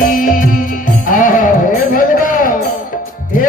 हे भगवान हे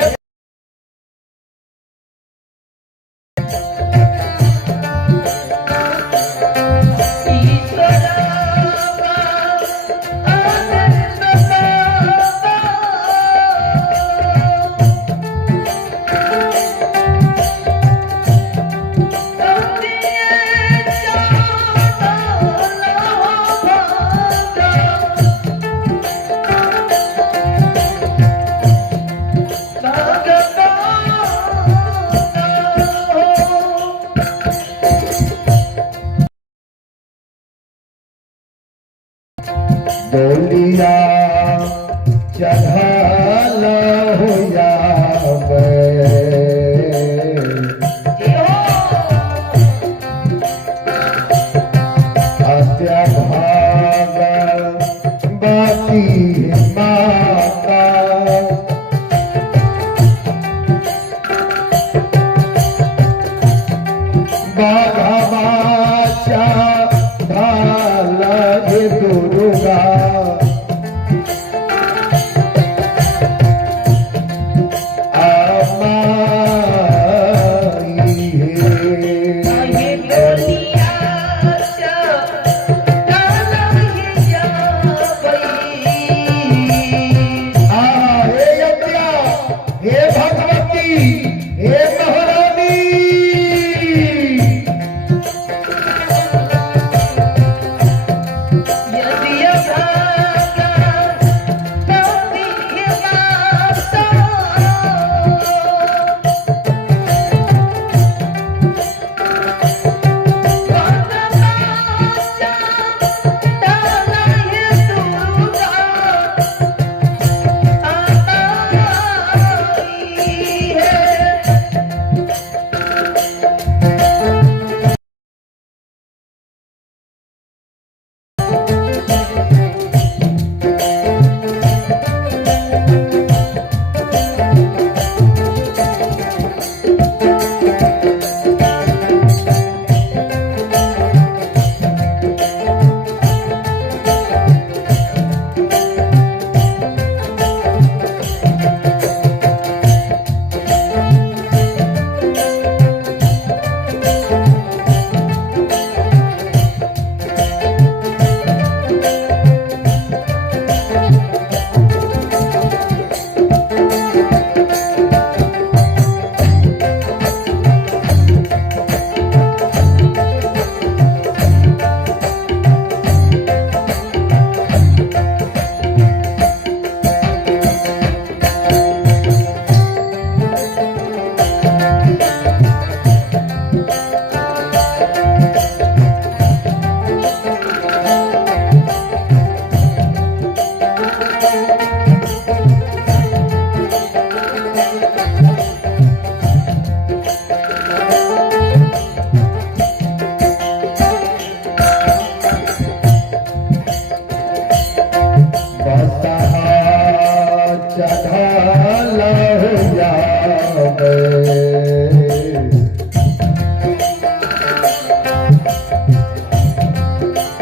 डोलिया चढ़ाला हो जावे आत्या भागा बाती माता बाघा बाचा ढाला गे दुर्गा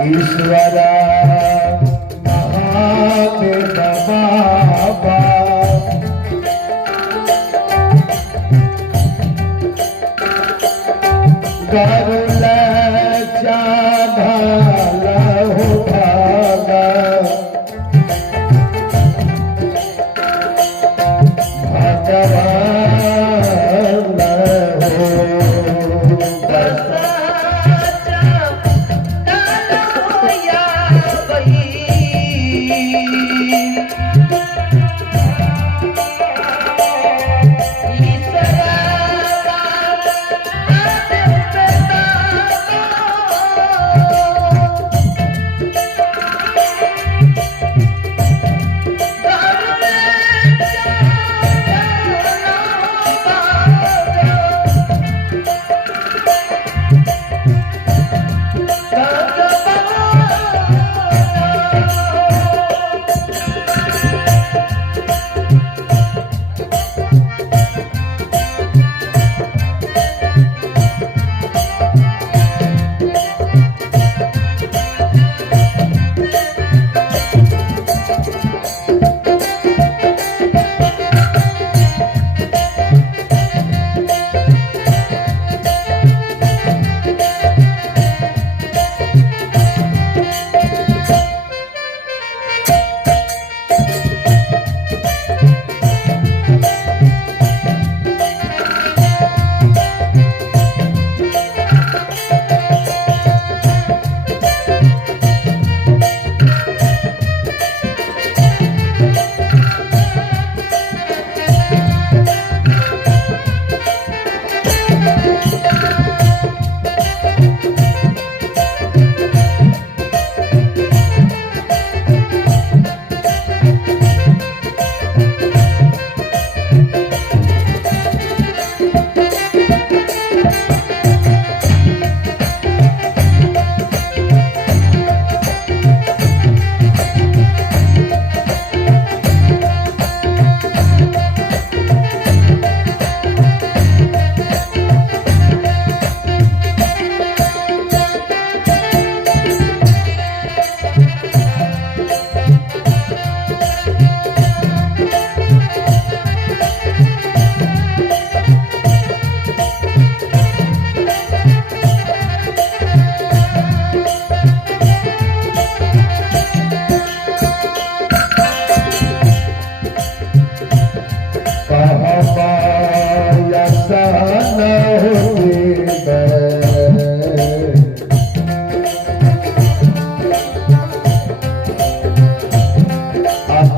ईश्वरा महादेव बाबा गरुल चाढ़ाला हो भागा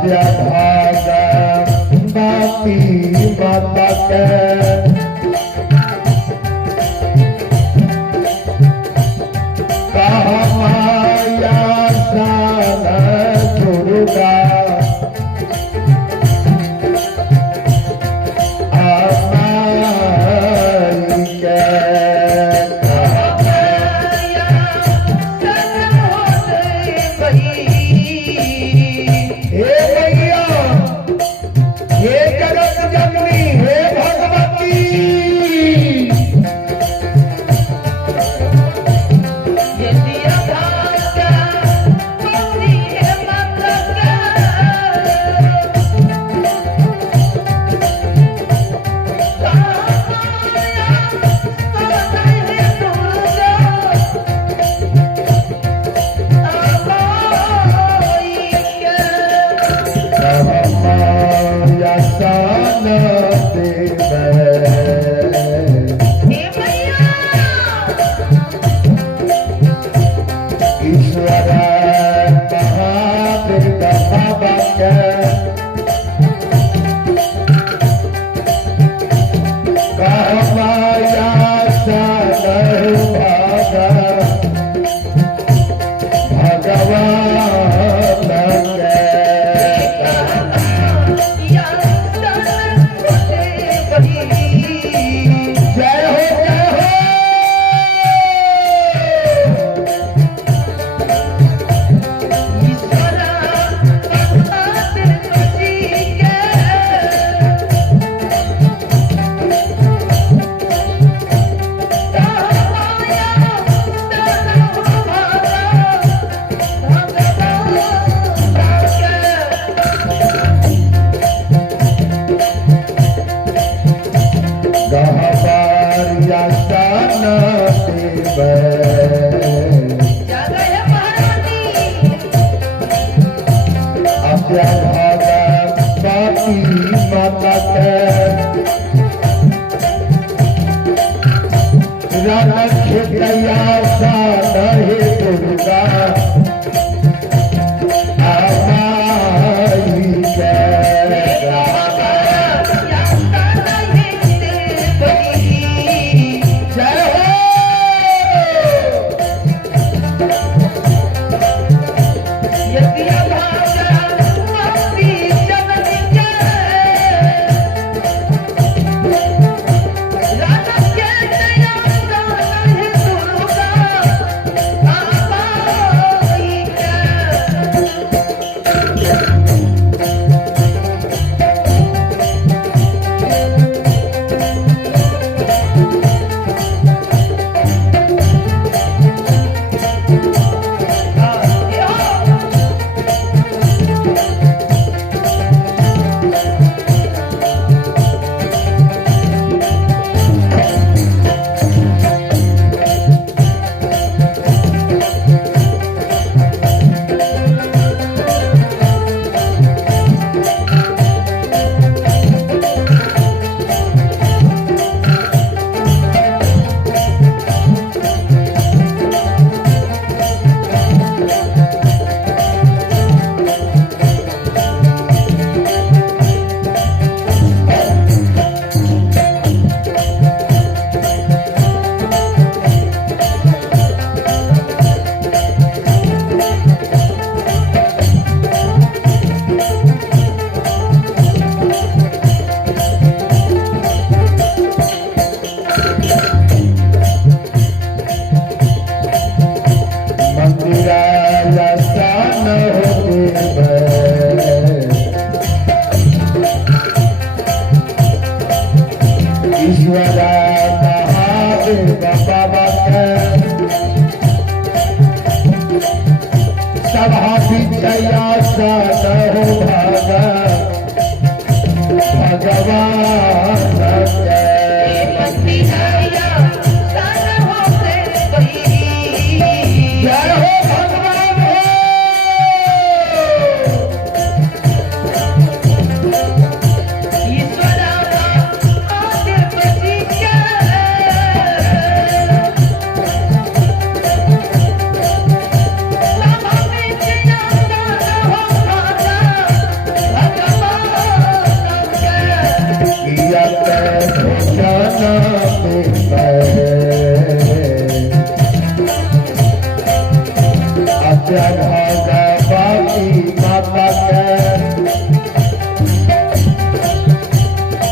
अव्या भागा बापी माता के कहा माया सान दुर्गा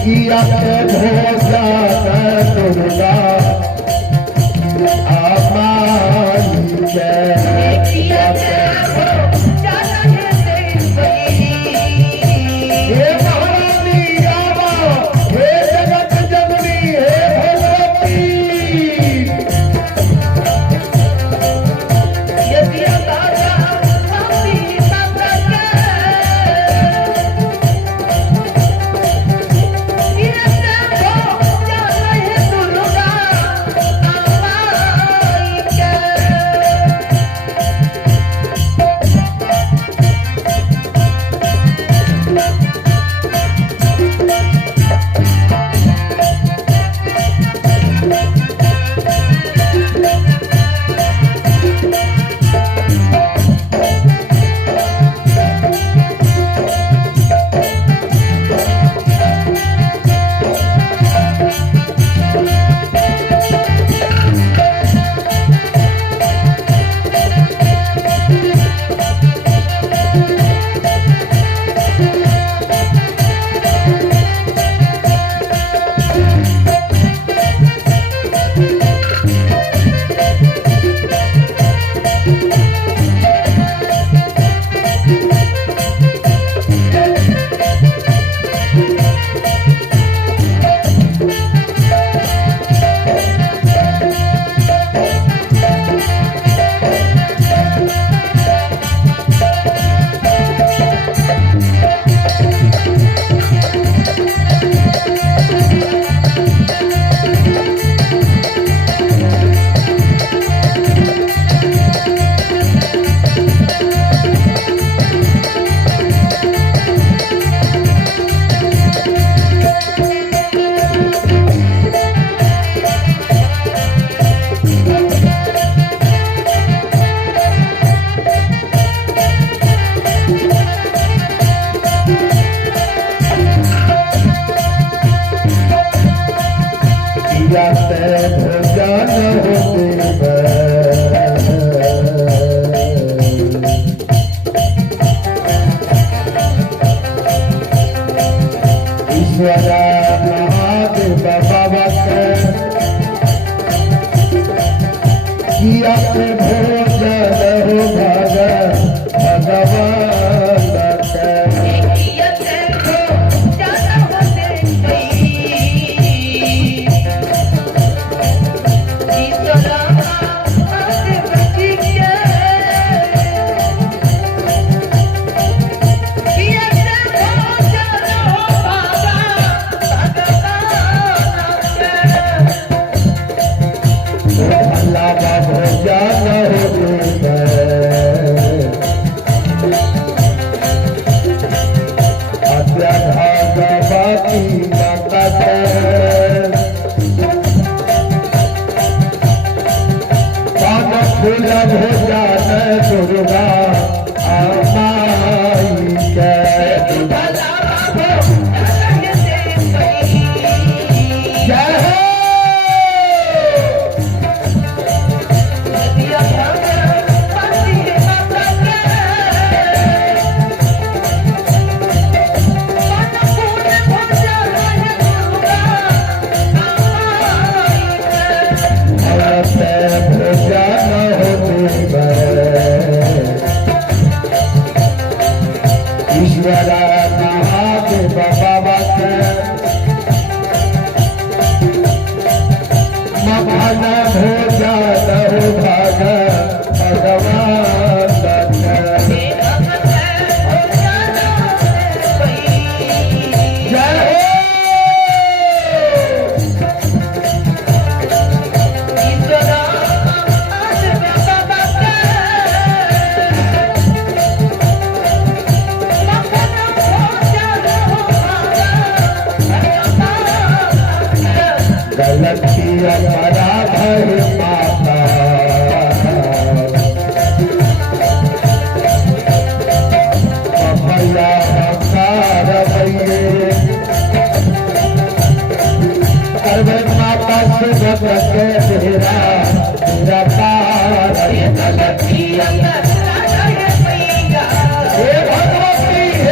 किया भोजन दुर्गा आमाई जय। भगवती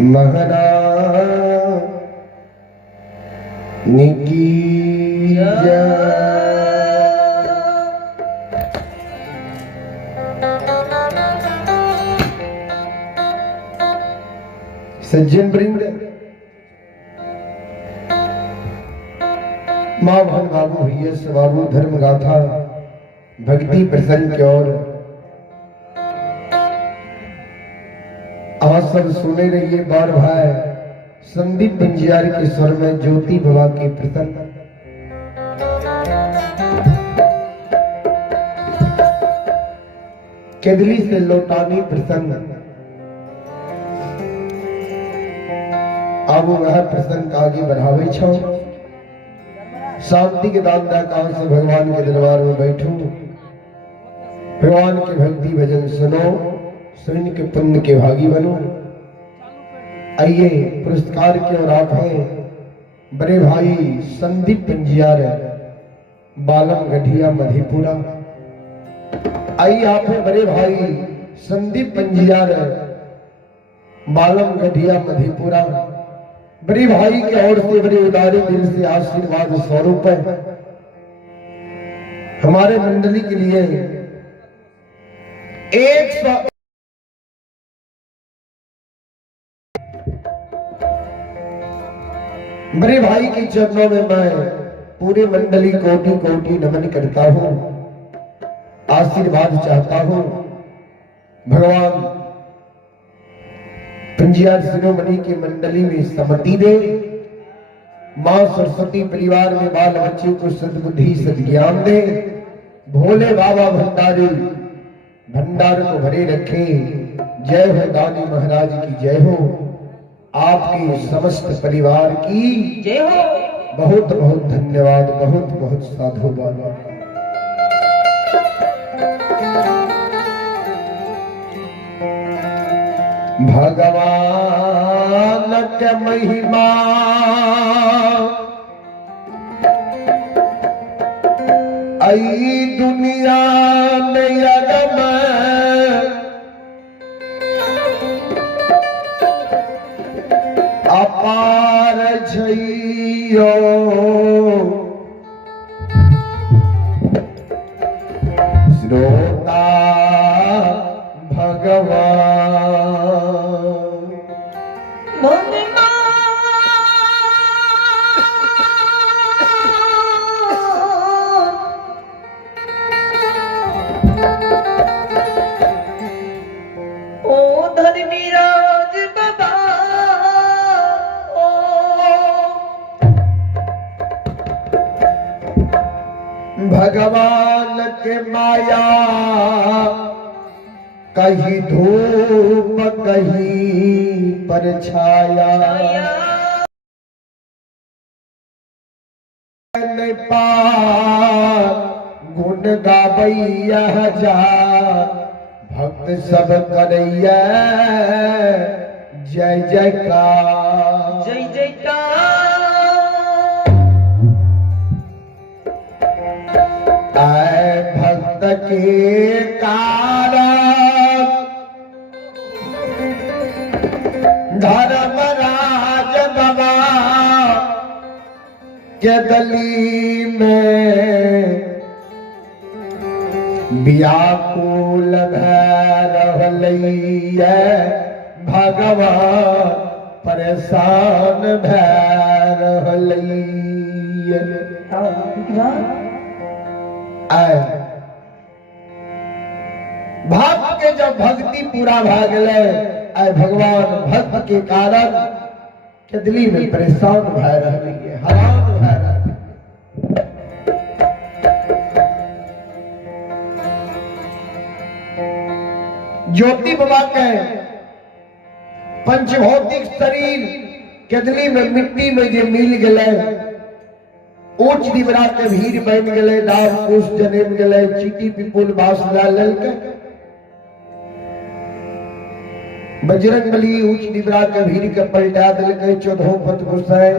महारानी की जय। सज्जन वृंद, माँ भन बाबू भैया बाबू धर्म गाथा भक्ति प्रसंग की ओर आप सब सुने रहिए। बार भाई संदीप बंजियार के स्वर में ज्योति बाबा के प्रसंग। केदली से लौटानी प्रसंग। अब वह प्रसंग आगे बढ़ावे छो। शांति के दाता काल से भगवान के दरबार में बैठो, भगवान के भक्ति भजन सुनो, सुन के पुण्य के भागी बनो। आइए पुरस्कार की ओर आप हैं बड़े भाई संदीप बंजियार, बालम गढ़िया मधेपुरा। आइए आप हैं बड़े भाई संदीप बंजियार, बालम गढ़िया मधेपुरा। बड़े भाई के ओर से बड़े उदारे दिल से आशीर्वाद स्वरूप है हमारे मंडली के लिए 100 बड़े भाई के चरणों में मैं पूरे मंडली कोटि कोटि नमन करता हूं, आशीर्वाद चाहता हूं। भगवान पंजियार शिरोमणि की मंडली में सम्मति दे। मां सरस्वती परिवार में बाल बच्चे को सद्बुद्धि सद्ज्ञान दे। भोले बाबा भंडार को भरे रखे। जय हो दानी महाराज की जय हो, आपके समस्त परिवार की जय हो। बहुत बहुत धन्यवाद, बहुत बहुत साधु बाबा। भगवान के महिमा आई दुनिया में अगम अपार झइयो। श्रोता भगवान भगवान के माया कहीं धूप कहीं पर छाया। गुण गावैया जा भक्त सब करैया जय जयकार जय जयकार। भक्त के कारण धर्मराज बाबा के गली में व्याकुल भैरवलैया। भगवान परेशान भैरवलैया। भक्त के जब भक्ति पूरा भाग ले आए भगवान भक्त के कारण केदली में परेशान भय रही है, हैरान भय रही। ज्योति बाबा के पंचभौतिक शरीर केदली में मिट्टी में जे मिल गए, ऊंच दिवरा के भीड़ बन गए, डाल कुश जनेम गए, चीटी पिपुल बास डाल के बजरंग बली ऊंच दिवरा के भीड़ के पलटा दिल के। 14 पत घुसाए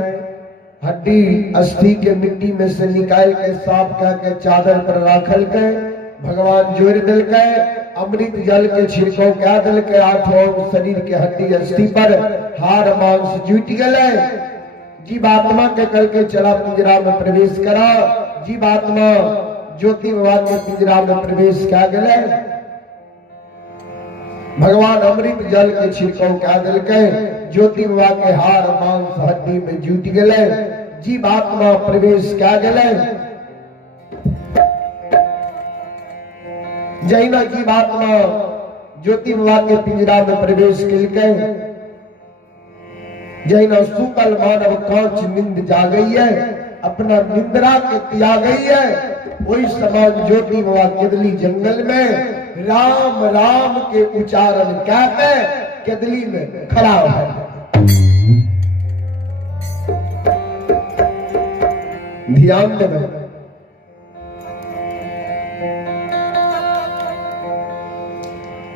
हड्डी अस्थि के मिट्टी में से निकाल के साफ करके चादर पर राखल के भगवान जोड़ दिल के। अमृत जल के छिड़काव क्या दल के आठों शरीर के हड्डी अस्थि पर हार मांस जुट गए। जीवात्मा के करके चला पिंजरा में प्रवेश करा। जीवात्मा ज्योति बाबा के पिंजरा में प्रवेश क्या गए। भगवान अमृत जल के छिड़काव क्या दल के ज्योति बाबा के हार मांस हड्डी में जुट गए। जीवात्मा प्रवेश क्या गए। जैना जीवात्मा ज्योति बाबा के पिंजरा में प्रवेश के जैना सुकल मानव कांच नींद जा गई है, अपना निंद्रा के तिया गई है। वही समान ज्योति बाबा केदली जंगल में राम राम के उच्चारण कहते केदली में खड़ा है। ध्यान देवे।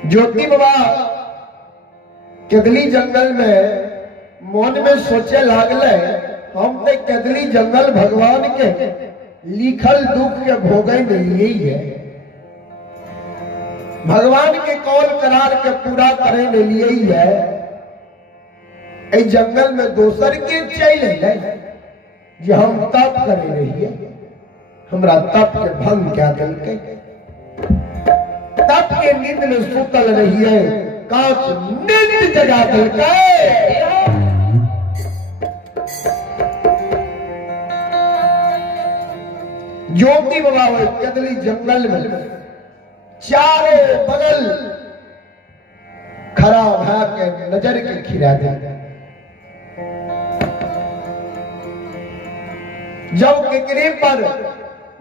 ज्योति बाबा केदली जंगल में मन में सोचे लागले हम तो केदली जंगल भगवान के लिखल दुख के भोगे नहीं है। भगवान के कौल करार के पूरा करे के लिए ही है। इस जंगल में दोसर के चले जे हम तप करे रहिए। हमरा तप के भंग क्या दल के तप के नींद में सुतल रहिए। कांच नींद जगा दल के। ज्योति बाबा केदली जंगल में चारों बगल खड़ा भा के नजर के खिरा दे। जब केकरे पर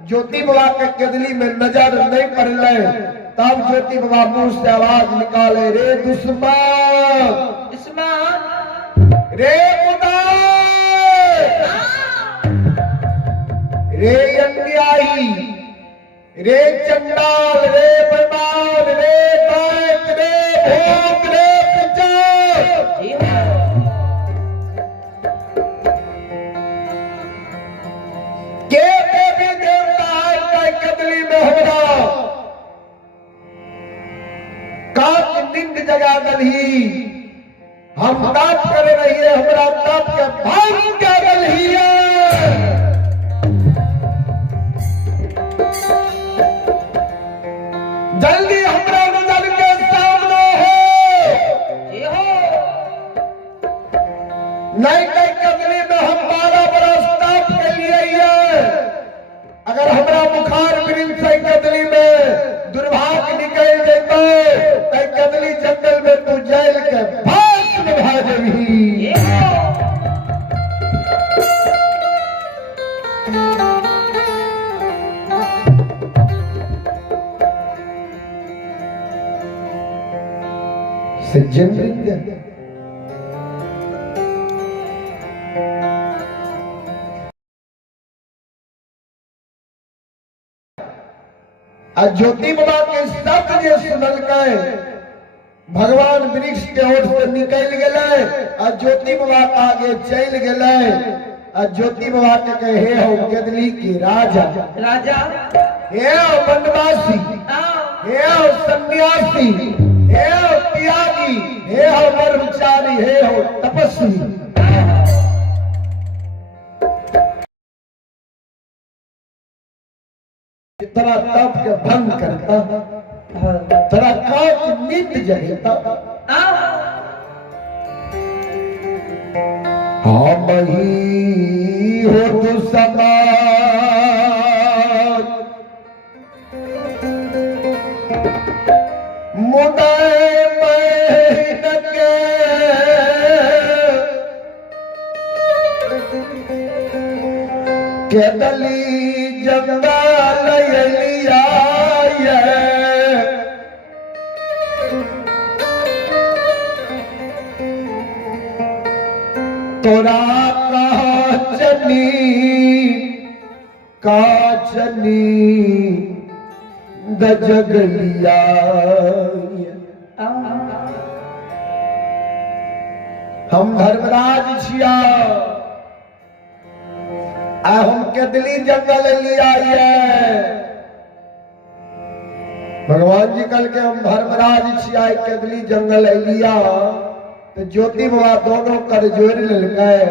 ज्योति बाबा के केदली में नजर नहीं पड़े तब ज्योति बाबा मुंह से आवाज निकाले, रे दुश्मन रे रे अन्यायी रे चंडाल रे बेईमान रे डायक रे भूत रे पिशाच के देवी देवता है केदली में हमरा कांच नींद जगा दलही। हम तप करे रहिए हमरा तप के भंग कर दलही। जल्दी हमरा नजर के सामने हो। नहीं कहीं केदली में हम 12 बरस तप के लिए अगर हमरा बुखार वृंद से केदली में दुर्भाग्य निकल जेतो तो केदली जंगल में तू जेल के भस्म भा जेबही। सज्जन वृंद ज्योति बाबा के शब्द जे सुनल के भगवान वृक्ष के ओर से निकल गए। ज्योति बाबा आगे चल गए। ज्योति बाबा के कहे, हे हो केदली के राजा हे हो वनवासी हे हो सन्यासी हे हो त्यागी हे हो ब्रह्मचारी हे हो तपस्वी। तेरा तप के भंग करता तेरा कांच नींद जगता। हम ही हो तू समान मुदाए महीन के केदली जंगल लिया तोरा काचनी द जगलिया। हम धर्मराज छिया हम केदली जंगल लिया भगवान जी कल के हम धर्मराज छियाई केदली जंगल लिया तो ज्योति बाबा दोनों कर जोड़ ललकाए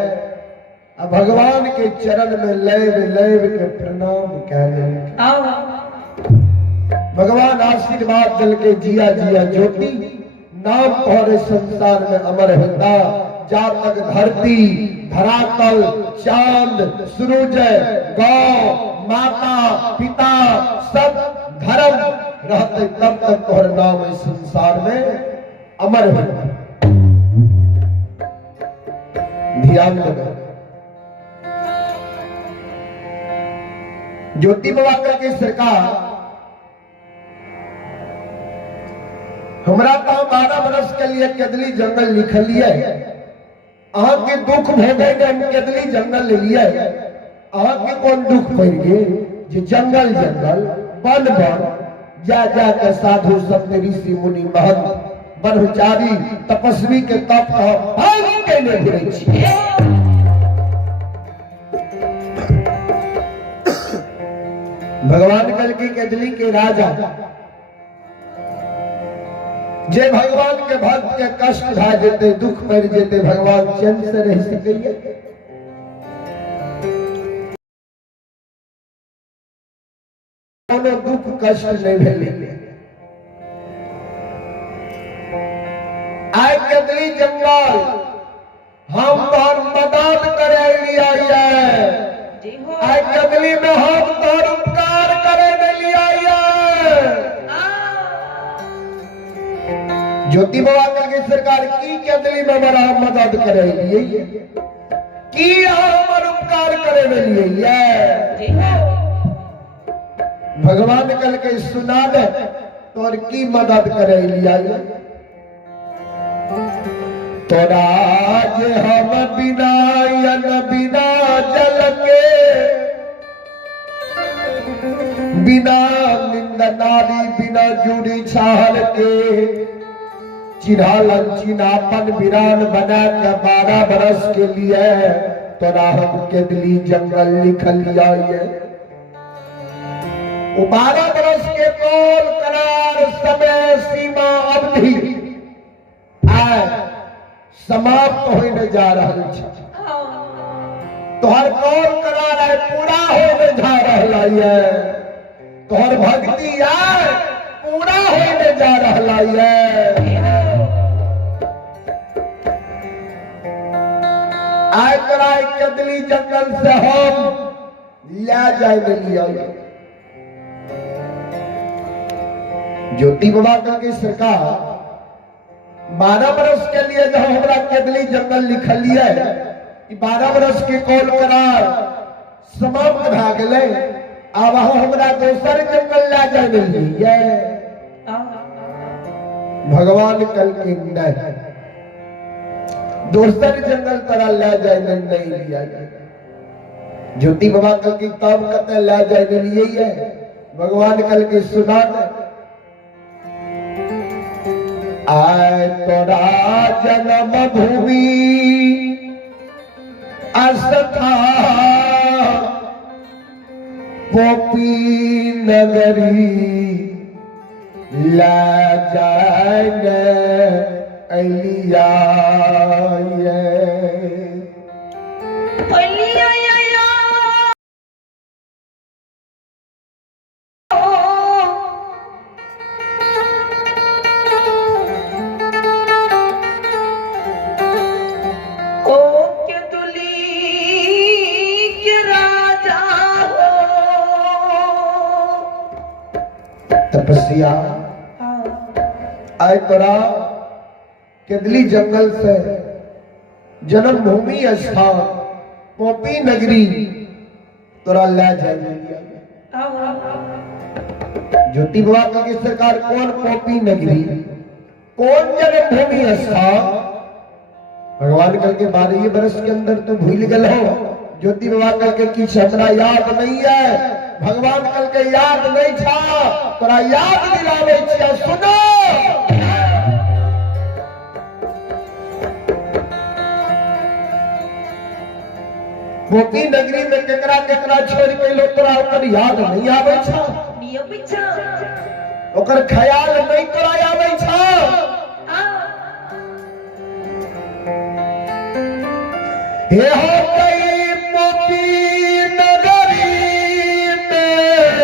अब भगवान के चरण में लैब के प्रणाम कह भगवान आशीर्वाद दल के जिया जिया ज्योति नाम और संसार में अमर होता जा तक धरती धरातल चांद सूरज गौ माता पिता सब धर्म रहते तब तक तोहर नाम इस संसार में अमर होता। ध्यान देना ज्योति बाबा करके सरकार हमरा तो 12 बरस के लिए केदली जंगल लिखलिए अहाँ के दुख भोगे हम केदली जंगल ले लिए अहाँ के कौन दुख पड़ गए जे जंगल जंगल वन वन जा जा के साधु संत ऋषि मुनि महंत ब्रह्मचारी तपस्वी के तप भाग कैले घुरे छी भगवान कल की केदली के राजा जे भगवान के भक्त के कष्ट भा जेते दुख पड़ जेते भगवान चैन से रह सके दुख कष्ट नहीं भेले आय केदली जंगल हम तोहर मदद करे लिया आय केदली में हम तोहर उपकार करे लिया ज्योति बाबा करके सरकार की केदली में हमारा मदद करे लिए की हमार उपकार करे लिए भगवान कल के सुना दे तोर की मदद करे लिया तोरा जे हम बिना यन बिना जल के बिना निंद नारी बिना जुड़ी छाल के चिन्हालन चिन्हापन वीरान बना के 12 बरस के लिए तोरा हम केदली जंगल लिख लिया वो 12 बरस के कौल करार समय सीमा अवधि आए समाप्त होने जा रहा तोहर कौल करार है पूरा होने जा रहा है तोहर भक्ति आए पूरा होने जा रहा है आय कराय केदली जंगल से हम ले जाए लिया ज्योति बाबा करके सरकार 12 बरस के लिए जब हमरा केदली जंगल लिखलिए 12 बरस के कौल करार समाप्त भ गेले अब हमरा दोसर जंगल ले जाए लिए भगवान कल के नहीं दोसर जंगल तरह ले जाए नहीं लिया ज्योति बाबा कल की तब कते ले जाए लिए भगवान कल के सुना आय तोरा जन्म भूमि अस्था गोपी नगरी ला जाएंगे अलिया तपस्या आय तोरा केदली जंगल से जन्मभूमि स्थान पोपी नगरी तोरा ले जाए ज्योति बाबा की सरकार कौन पोपी नगरी कौन जन्मभूमि स्थान भगवान कल के 12 बरस के अंदर तो भूल गए हो ज्योति बाबा कल के कुछ हमरा याद नहीं है भगवान कल के याद नहीं था तोरा याद दिलावे छिया सुनो गोपी नगरी में केकरा केकरा छोड़ के लो तोरा ओकर याद नहीं आवे छा ओकर ख्याल नहीं कराया आवे छ। हे हो गई मोती नगरी में,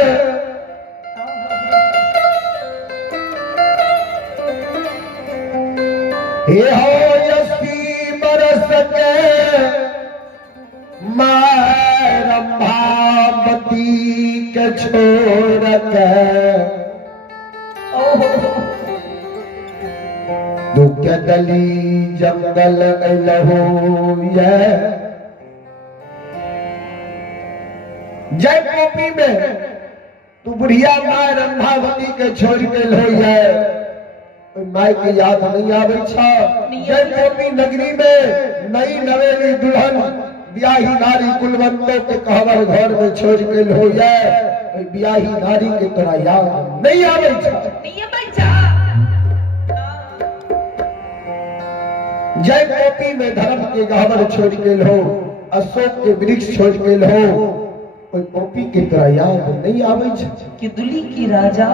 हे हो यसी बरस के रंभावती के छोड़ के दुख दली जंगल लहो जय कॉपी में तू बुढ़िया माय रंभावती के छोड़ के लो माय के याद नहीं आवे छ। जय कॉपी नगरी में नई नवेली दुल्हन ब्याही नारी कुलवंतों के कहवर घर में छोड़ के लो ब्याही नारी के तोरा याद नहीं आवे छ। जय कॉपी में धर्म के गहवर छोड़ के लो, अशोक के वृक्ष छोड़ के लो, कोई कॉपी के तोरा याद नहीं आवे छ। कि दुली की राजा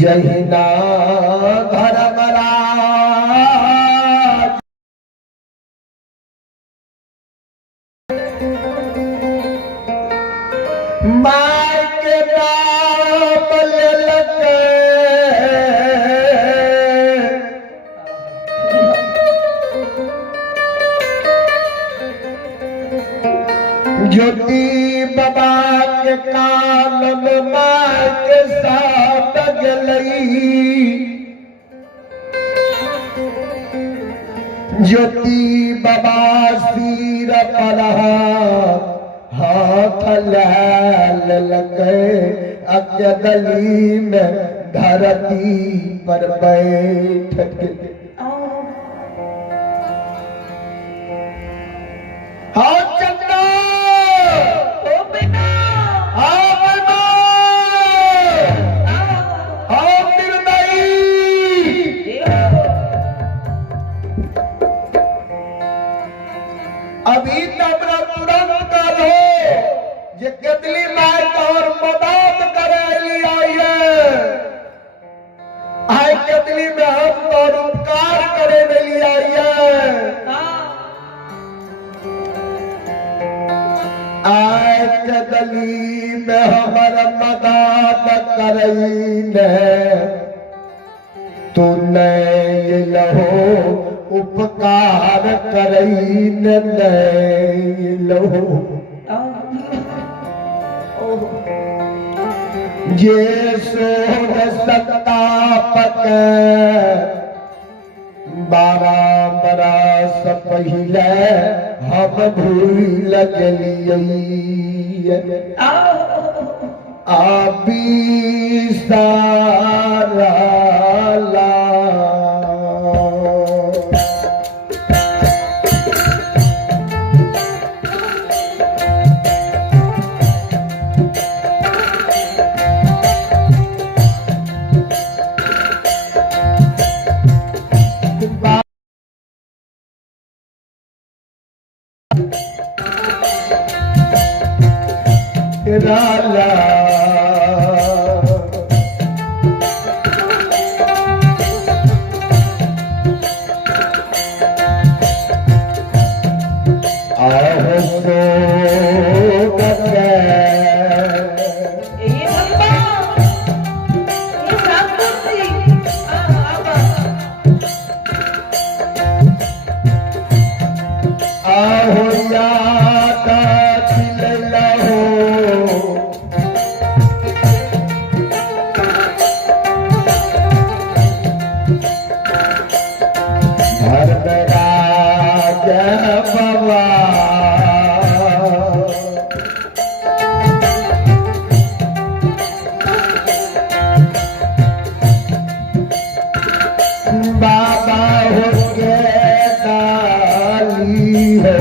जहिना धर्मराज माय के नाम लेलक ज्योति बाबा के कान में माय के साथ गलई, ज्योति बाबा सिर पर हाथ लग अगदली में धरती पर बैठ के हाँ चंदा ओ बेटा हाँ बेटा हाँ निर्दयी अभी तबरा तुरंत कर हो जे गदली माय और मदद करे लिया आय गदली में हम और उपकार करे लिया आय गदली में हमर मदद करई ने तू नहीं लहो उपकार करई ने नहीं लहो जे सोन सत्ता पक 12 बरस पहले हम भूल गलिए अभी सारा ला राला आहो सो गए ये भगवान ये शांति आहो याद दिलला हो धर्मराज बाबा बाबा हो के डाली हो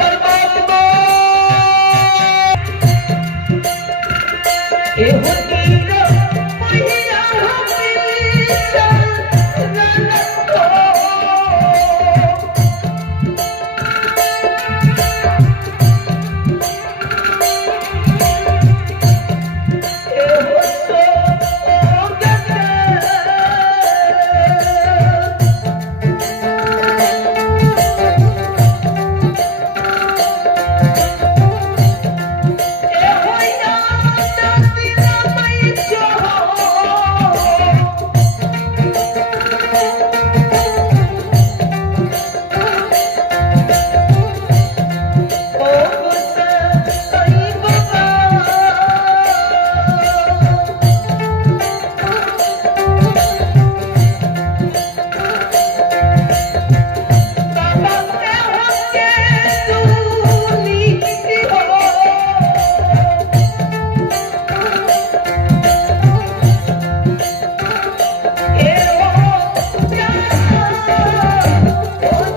परमात्मा ए हुकीर पहिया हमेशा रखो ए हुसो ओ गंगा ए होया तेरा मैं चाहो ओ गुस्सा आई बाबा बाबा ते होके तूनी हो ए ओ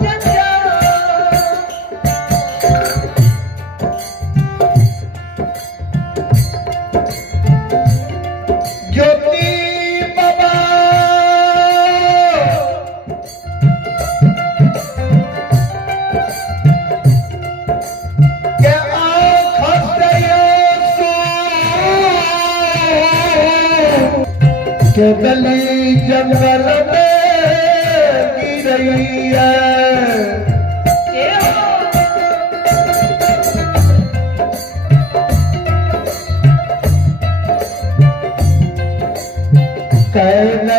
जगा ज्योति बाबा के आँख से आंसू के गली जंगल में गिरी है ए हो कैन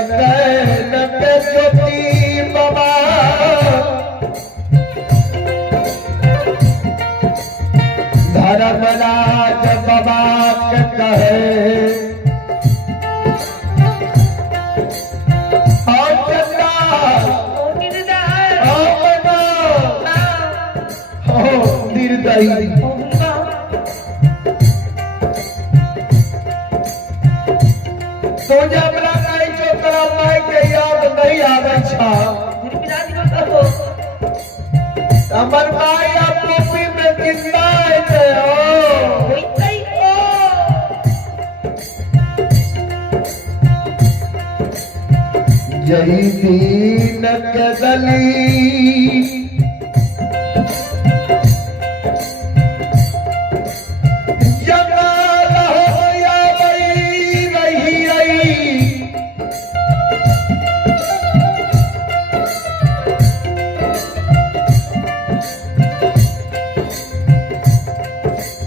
पे ज्योति बाबा धर्मराज बाबा के कहे और चंदा ओ निर्दय और बना हो निर्दयी ओ हुआ तो जब लगाई जो तोरा माई के याद नहीं आवे छा निर्विराज को कहो हमर माई आ टोपी में जिंदा है हो होइतै ओ यही दीन के गली जंगल हो या रही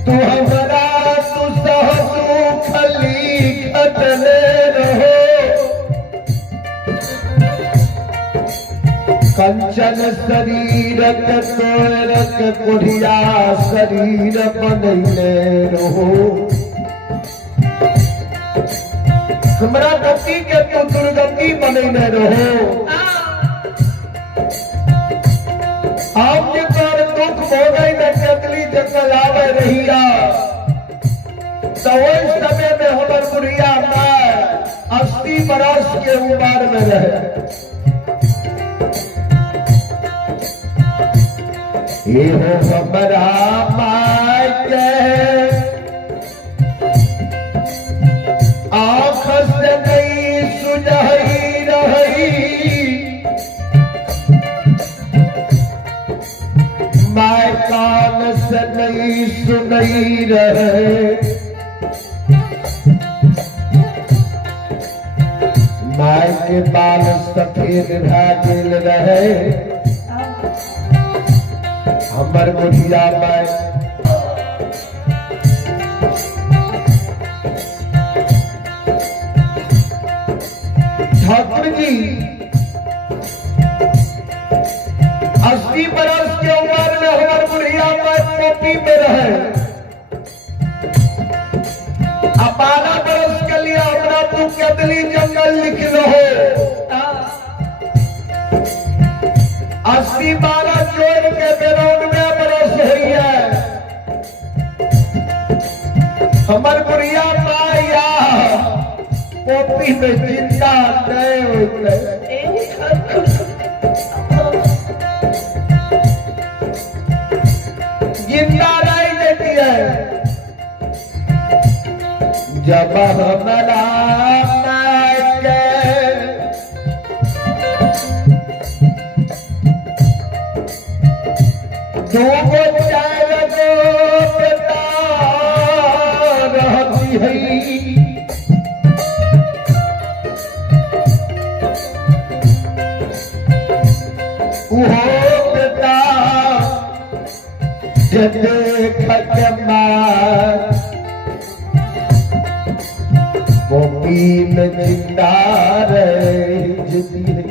तू हमरा तू सह तू खली खटले रहो कंचन शरीर के तोरक कुढ़िया शरीर बनैले रहो हमरा गति के तू दुर्गति बनैले रहो आप के तोर दुख भोगै में चकली जंगल आवे रहिया तो ओइ समय में हमर बुढ़िया माँ 80 बरस के उम्र में रहे ये हो हमरा माय के आँख से नहीं सुझाई रही माय कान से नहीं सुनई रहे माय के बाल सफेद भए गेल रहे हमर बुढ़िया माय ठाकुर जी 80 बरस के उम्र में हमार बुढ़िया माय टोपी में रहे 12 बरस के लिए हमरा तू केतली जंगल लिख रहो 80 12 जोड़ के 92 बरस हुई है हमर बुढ़िया माया टोपी में जिंदा नहीं होते जिंदा रह देती है जब हमारा मायके दो चार गो बेटा रहती है वो बेटा देखत मार गोपी में जिंदा रहती है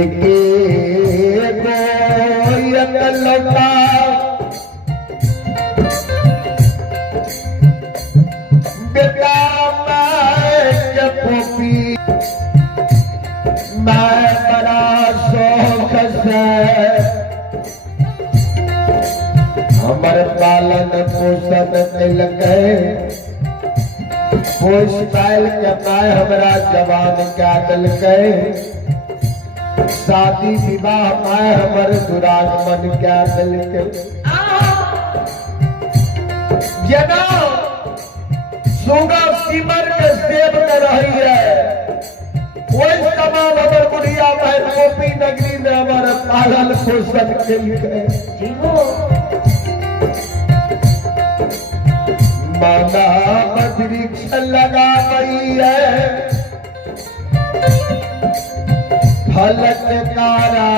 एक लौटा बेटा मैं गोपी मैं बड़ा शौक से हमारे पालन पोषण दिल गए पोष पायल के मैं हमारा जवान क्या दिल गए शादी विवाह मैं हमारे दुरागमन क्या दिल गए जना सुगा सिमर के सेब कर रही है वही तमाम अगर बुढ़िया बहन गोपी नगरी में हमारे पालन पोषण के लिए माना वृक्ष लगा गई है फल के कारा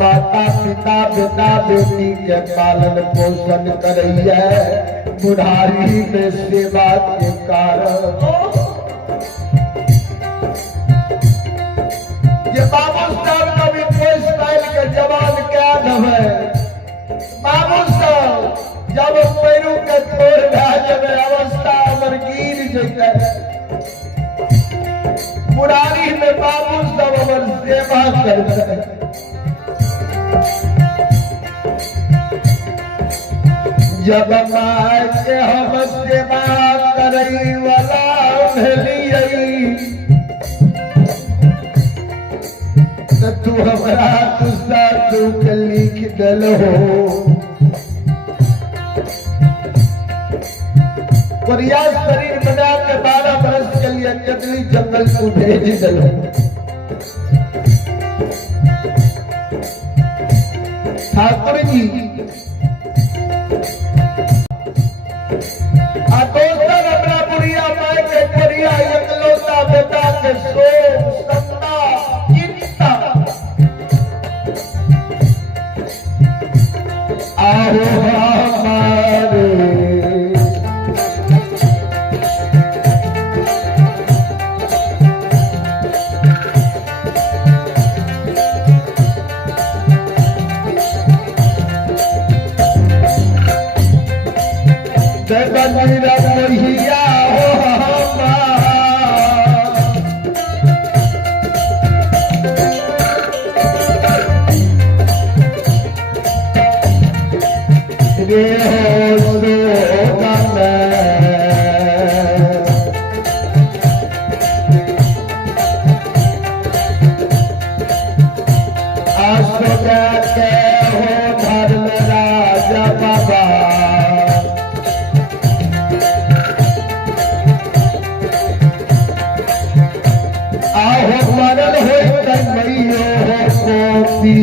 माता पिता बेटा बेटी के पालन पोषण कर रही है बुढ़ारी में सेवा के कारण ये बाबू साहब का भी पोष पायल के जवान क्या नाम है बाबू साहब जब पैरू के छोड़ जब अवस्था अमर गिर जैसे बुढ़ारी में बाबू सब अमर सेवा करते हैं जब माय के हम सेवा करई वाला भेलियई तो तू हमरा गुस्सा दुख लिख दल हो कोरिया शरीर बना के 12 बरस के लिए जंगली जंगल को भेज दल ठाकुर जी दोस्तन अपना बुढ़िया माय के कोरिया एकलौता बेटा के शोक सत्ता चिंता आओ हमारे रहिया हो रे हो के हो धर्म राजा बाबा मरल हो तन्मयो हो गोपी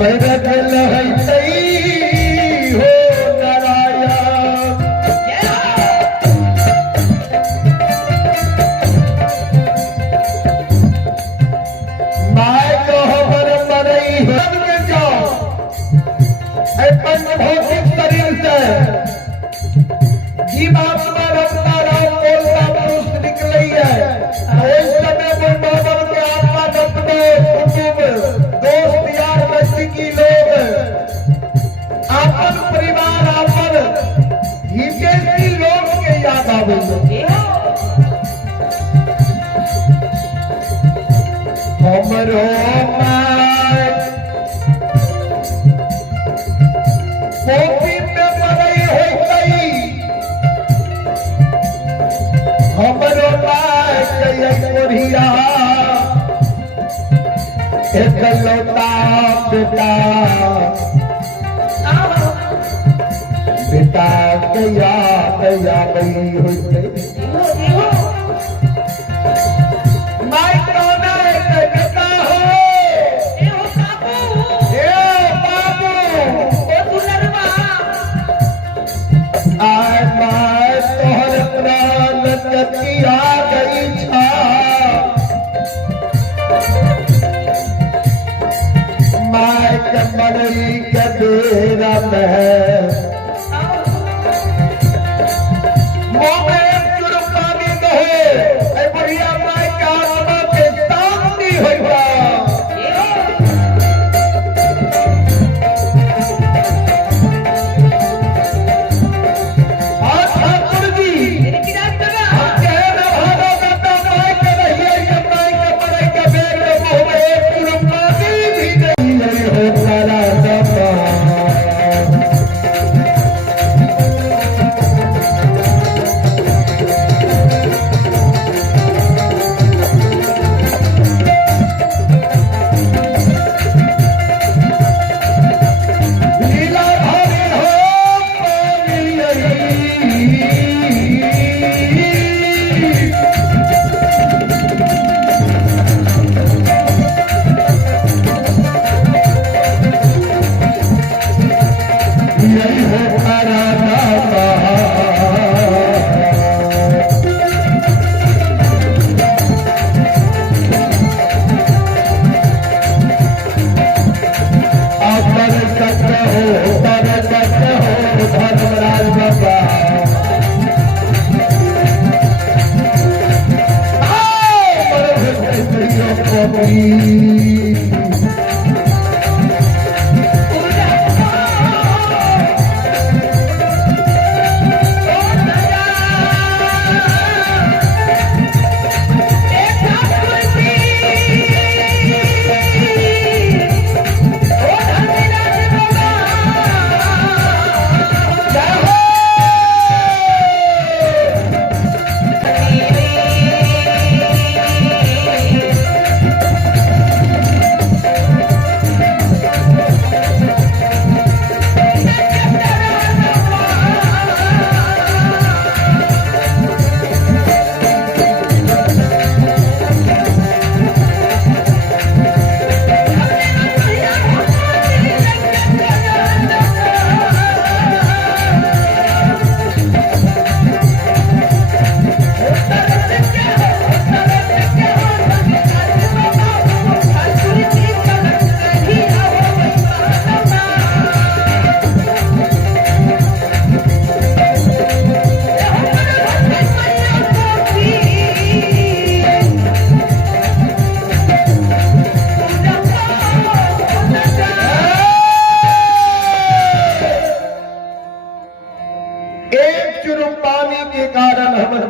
बैरग लहई हो नारायण। माय को हमर मरई हम के जाओ ऐ पंच भौतिक शरीर से जीवात्मा रमता राम बोलता पुरुष निकलई है। उस समय कोई मानव के आत्मा नपने कुटुंब दोस्त यार बस्ती की लोग आपन परिवार आपन हितेशी लोग के याद आवे। हमरो माय पोती में मरई होई हमरो माय के कोरिया एकलौता बेटा बेटा गया गया गई होते माय कौना है बेटा हो ए बाबू आय माय तोहर प्राण कतिया गई छा माय के मरई के बेरा में मोमे चुर पानी दहे ऐ बढ़िया माय के आत्मा के शांति होइबा। ठाकुर जी हम कहे न भागो बेटा माय के रहिए के माय के मरई के बेर में मोमे चुर पानी भी नहीं हो सारा दबा। लीला भारी हो यही हो तारा दाता। अपर सत्य हो तर सत्य हो धर्मराज बाबा।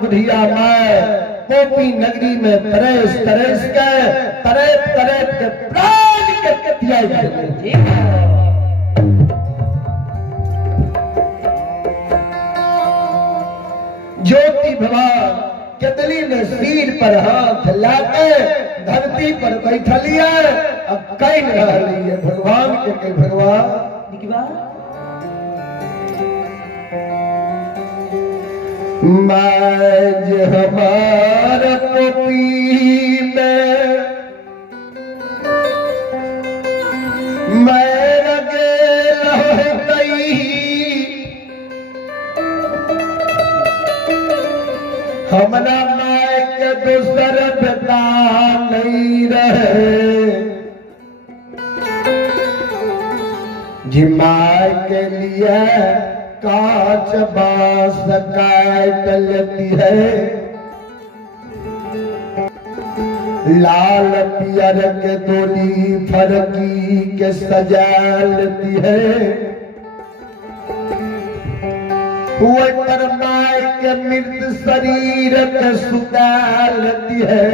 बुधिया मैं गोपी नगरी में तरस तरस के तरस तरस के प्राण के कतिया ज्योति भगवान केतली ने सिर पर हाथ लाके धरती पर बैठलिए अब कहीं रही है भगवान के कई भगवान माज हमार पोपी में मैं कि माय के लिए कांच बांस काट लेती है, लाल पियर के डोली फरकी के सजा लेती है। वो पर माय के मृत शरीर के सुता लेती है।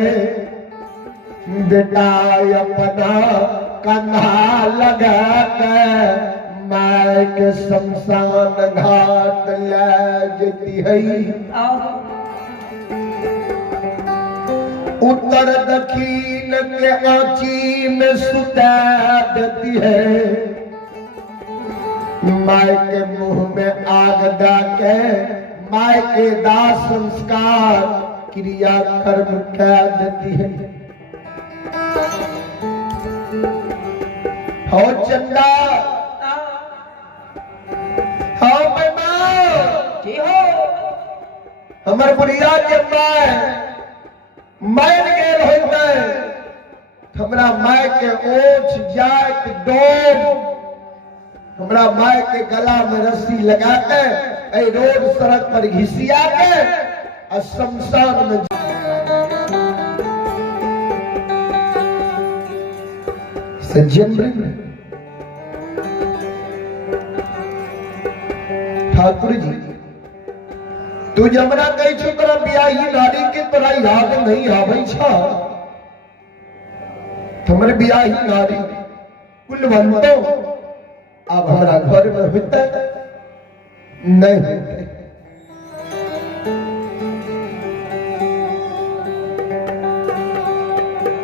बेटा अपना कंधा लगा के माय के शमशान घाट ले जाती है। उत्तर दक्षिण के आंची में सुता देती है। माय के मुंह में आग डाके माय के दाह संस्कार क्रिया कर्म कर देती है। हो चंदा, हो जी हो हमर बुढ़िया के माय मर गेल होते, हमरा माय के ओछ जात डोब, हमरा माय के गला में रस्सी लगा के ए रोड सड़क पर घिसिया के और शमशान में सज्जन ठाकुर जी, तू जमना कही छो तोरा बियाही नारी के तोरा याद नहीं आवे छा। हमर बियाही नारी कुलवंतो अब हमरा घर में होते नहीं होते।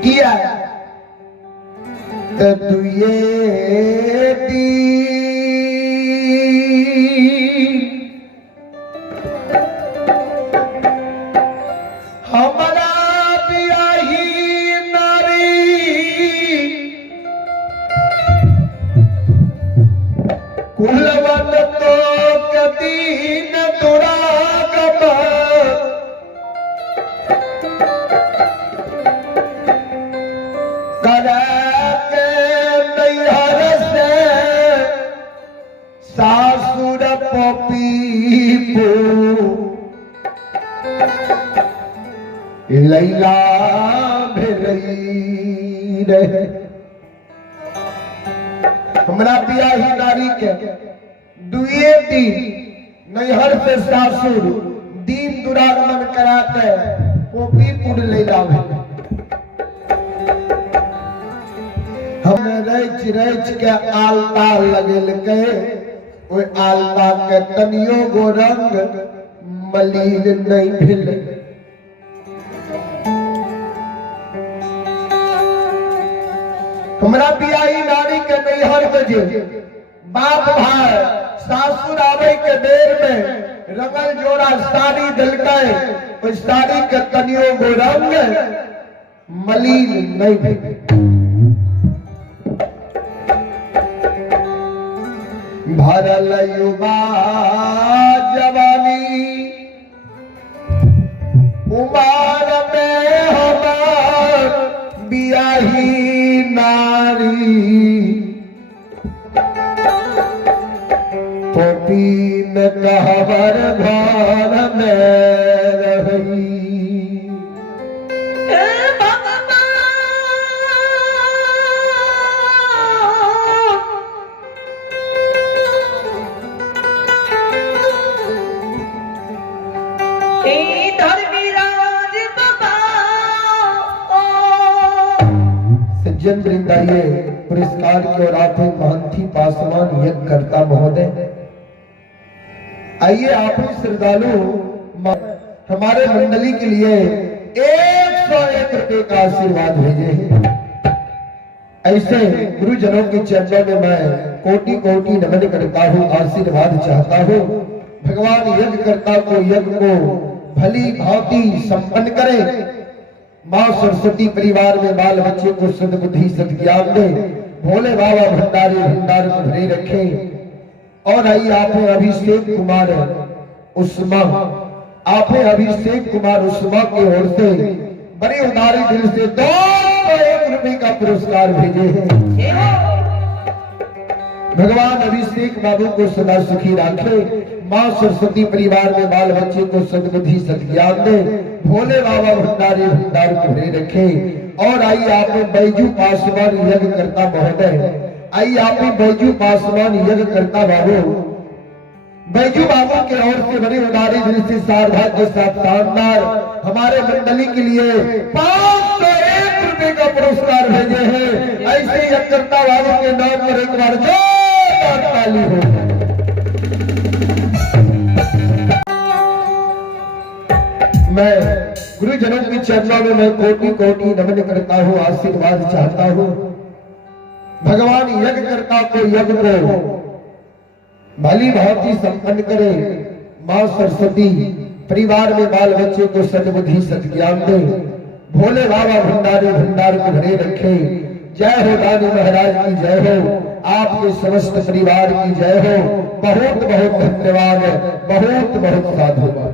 किया तो तू ये दी हमारा बियाही नारी कुलवंत तो कदीन तुरा कराते नैहर से सासुर पपीपू लैला भेलई रहे। हमरा बियाही नारी के दुए दिन नैहर से सासुर दीन दुरागमन कराते पपीपुर लैला भेल। हम रच रच के आलता लगेल के ओए आलता के तनियो गो रंग मलिन नहीं भेल। हमरा बियाही नारी के नैहर में जे बाप भाई सासुर आवे के देर में रंगल जोड़ा साड़ी दिलके ओए साड़ी के तनियो गो रंग मलिन नहीं भेल। भरल युवा जवानी उमर में हमार बियाही नारी पोपीन कहवर घर में रही। सज्जन वृंदाइए पुरस्कार की ओर आप महंती पासवान यज्ञ करता महोदय, आइए आप श्रद्धालु हमारे मंडली के लिए 101 रुपए का आशीर्वाद भेजे हैं। ऐसे गुरुजनों के चरणों में मैं कोटि कोटि नमन करता हूँ, आशीर्वाद चाहता हूँ। भगवान यज्ञ करता को यज्ञ को भली भांति संपन्न करे। माँ सरस्वती परिवार में बाल बच्चे को सद्बुद्धि सद्ज्ञान दे। भोले बाबा भंडारे भंडार को भरे रखे। और आइए आप अभिषेक कुमार उस्मा, आप अभिषेक कुमार उस्मा की ओर से बड़े उदारी दिल से 201 रुपए का पुरस्कार भेजे हैं। भगवान अभिषेक बाबू को सदा सुखी रखे। माँ सरस्वती परिवार में बाल बच्चे को सद्बुद्धि सद्ज्ञान दे। भोले बाबा भंडारी भंडार को भरे रखे। और आइए आप में बैजू पासवान यज्ञ करता महोदय, आइए आप में बैजू पासवान यज्ञ करता बाबू, बैजू बाबू के ओर से बड़े उदारी दिल से सारधा के साथ शानदार हमारे मंडली के लिए 501 रुपए का पुरस्कार भेजे हैं। ऐसे यज्ञकर्ता बाबू के नाम पर एक बार जोरदार ताली हो। मैं गुरुजनों के चरणों में मैं कोटि कोटि नमन करता हूँ, आशीर्वाद चाहता हूँ। भगवान यज्ञकर्ता को यज्ञ को भली भांति संपन्न करे। माँ सरस्वती परिवार में बाल बच्चे को सद्बुद्धि सद्ज्ञान दे। भोले बाबा भंडारी भंडार को भरे रखे। जय हो दानी महाराज की जय हो, आपके समस्त परिवार की जय हो। बहुत बहुत धन्यवाद, बहुत बहुत साधुवाद।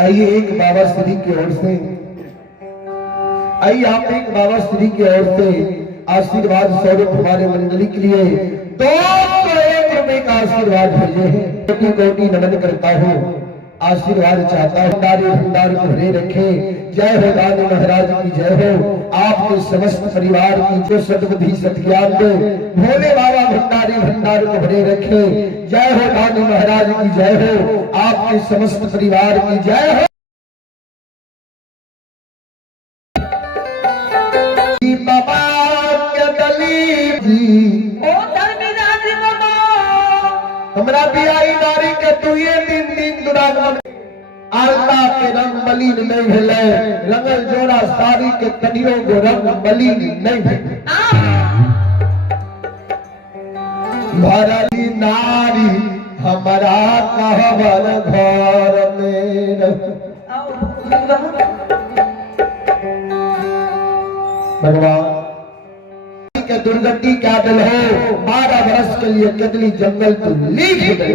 आइए एक बाबा श्री की ओर से, आइए आप एक बाबा श्री की ओर से आशीर्वाद स्वरूप हमारे मंडली के लिए 201 रुपए का आशीर्वाद भेजे हैं। कोटि कोटि नमन करता हूँ। आशीर्वाद चाहता हूँ। भंडारी भंडार को भरे रखे। जय हो दानी महाराज की जय हो। आपके समस्त परिवार की जो सद्बुद्धि सत्ज्ञान दे। भोले बाबा भंडारी भंडार को भरे रखे। जय हो दानी महाराज की जय हो। आपके समस्त परिवार की जय हो। बाबा के दलीप जी ओ धर्मराज बाबा हमरा बियाई नारी के दुए दिन दिन दुरागमन आलता के रंग मलिन नहीं भेले। रंगल जोड़ा साड़ी के तनियो गो रंग मलिन नहीं भेले। भरली नारी हमारा कहवर घर में आओ बाबा भगवान के दुर्गति क्या दल हो। 12 वर्ष के लिए कदली जंगल तो लीक गए।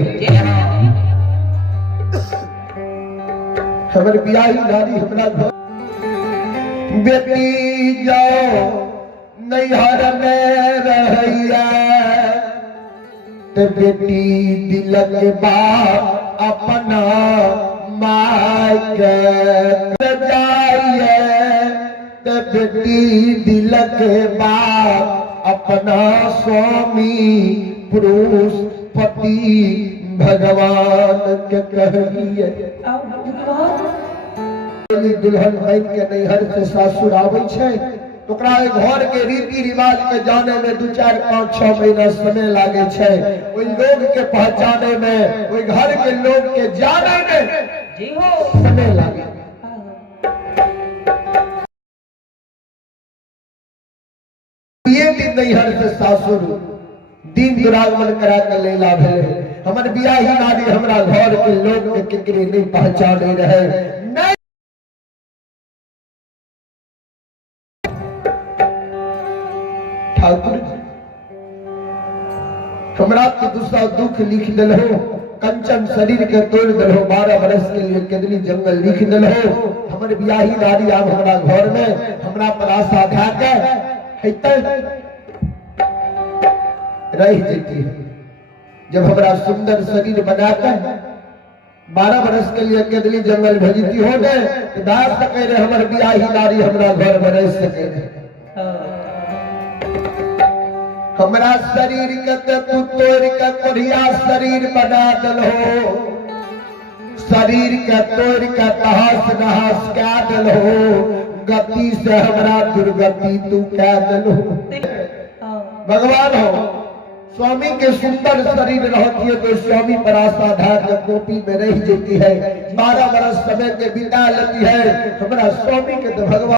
हमर बियाही नारी हमरा घर बेटी जाओ नैहर में रहैया ते बेटी दिलक बाप अपना माय के जाइए ते बेटी दिलक बाप अपना स्वामी पुरुष पति भगवान के कहिए। आओ बाबा दुल्हन बन के नैहर से सासुर आवे छे तो ओकरा घर के रीति रिवाज के जाने में 2, 4, 5, 6 महीना समय लागे छे। ओई लोग के पहचाने में, ओई घर के लोग के जाने में जी हो समय लागे। ये दिन नैहर से सासुर दिन दुरागमन करा के लेला भेले। हमर बियाही नारी हमरा घर के लोग के केकरे नहीं पहचाने रहे। नहीं ठाकुर जी हमरा के दूसरा दुख लिख दिलहो। कंचन शरीर के तोड़ दिलहो। 12 वर्ष के लिए कदली जंगल लिख दिलहो। हमर बियाही नारी आब हमरा घर में हमरा पर आशा खा के हैते रह जेती है। जब हमरा सुंदर शरीर बनाकर 12 वर्ष के लिए कदली जंगल भेजती हो गए तो दास सके रहे हमर बियाही नारी हमरा घर में रह सके रहे। हमरा शरीर के तू तोड़ के कोढ़िया शरीर बना दलहो। शरीर के तोड़ के तहस नहस कै दलहो। गति से हमरा दुर्गति तू कै दलहो। भगवान हो स्वामी के सुंदर शरीर रहती है तो स्वामी पर आशा धार के कॉपी में रह जाती है। 12 वर्ष समय के बिता लेती है। हमरा स्वामी के तो भगवान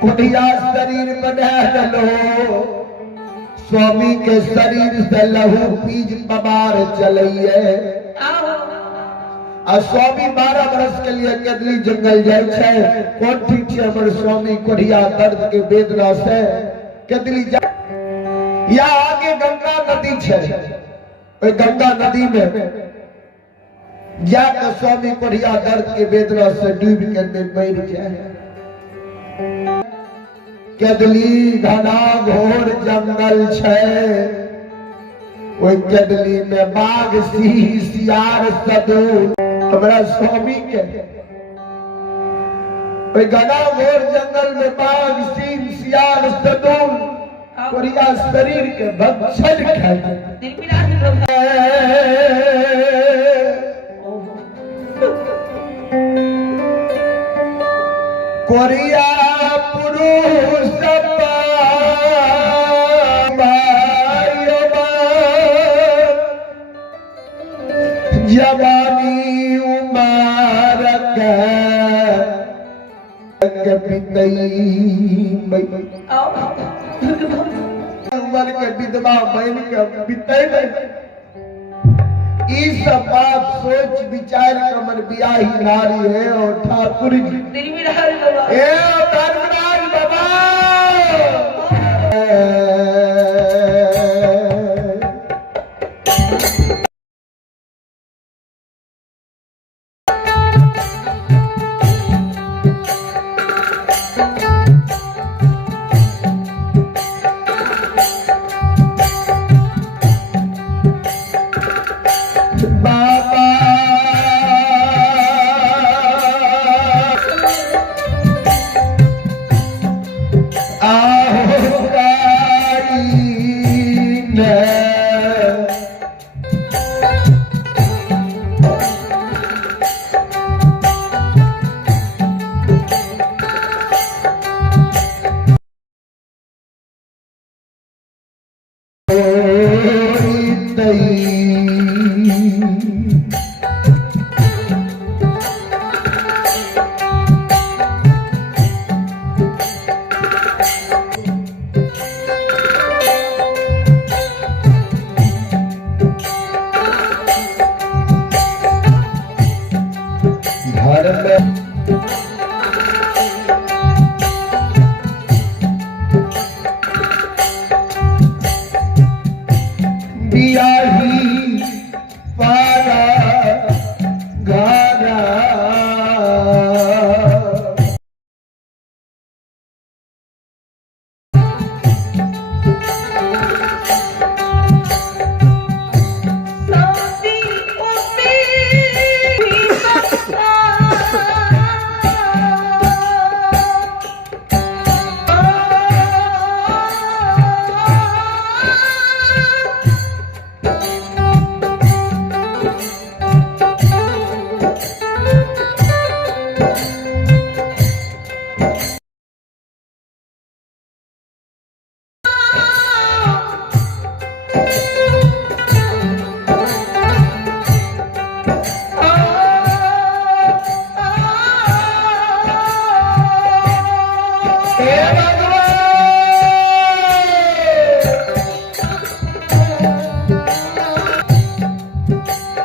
कोढ़िया शरीर बना दलो। स्वामी के शरीर से लहू बीज पमार चलइए। आ स्वामी 12 वर्ष के लिए कदली जंगल जाय छे। कोन ठीक छे हमर स्वामी कोढ़िया दर्द के वेदना से कदली जा। या आगे गंगा नदी छे। ओई गंगा नदी में जाकर स्वामी कोढ़िया दर्द के वेदना से डूब के मर जाए। कदली घना घोर जंगल छे। ओई कदली में बाघ सिंह सियार सदूल हमरा स्वामी के ओई घना घोर जंगल में बाघ सिंह सियार सदूल कोढ़िया शरीर के भक्षण खाए। धर्मराज बाबा कोढ़िया पुरुष जवानी उमर के पितई उमर के विधवा बहन के पितई ई सब बात सोच विचार कर मन बियाही नारी है। और ठाकुर जी धर्मराज बाबा ए धर्मराज बाबा हे भगवान